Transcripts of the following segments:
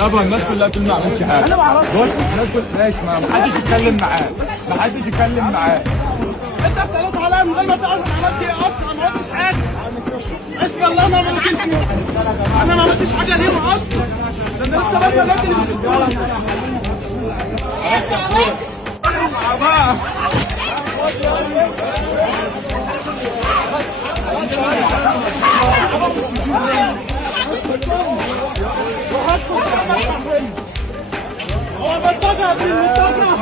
يابا الناس كلها تقول ما عملتش حاجه. انا ما اعرفش. بص الناس كلها ماشي، ما حدش يتكلم معاه، ما حدش يتكلم معاه. انت افتريت عليا من غير ما تعرف انا عملت ايه اصلا. ما عملتش حاجه. اسم الله انا ما عملتش. انا ما عملتش حاجه ليهم اصلا. ده انا لسه برجع لك اللي بتقول. هو بلطجة بالمنطقة.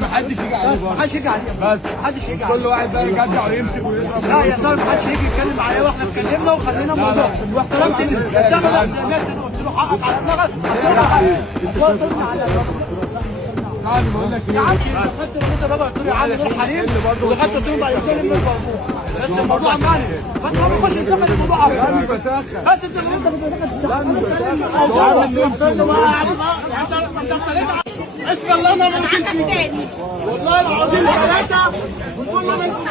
ما حدش يجي عليه ما حدش يجي عليه. بس ما حدش يجي كل واحد بقى يجدع ويمسك ويضرب. لا يا صاحبي ما حدش يجي يتكلم عليا واحنا اتكلمنا وخلينا الموضوع واحترمت الناس. انا قلت له حقك على دماغك. وصلنا على يعني بقول لك يا عم دخلت الراجل بابا قلت له يا عم دول حريم ودخلت قلت لهم بقى يتكلم من الموضوع. بس الموضوع معني بس هو بيخش يسخن الموضوع اكتر. بس انت اسم الله انا ما عملتش. والله العظيم ثلاثه وكل منكم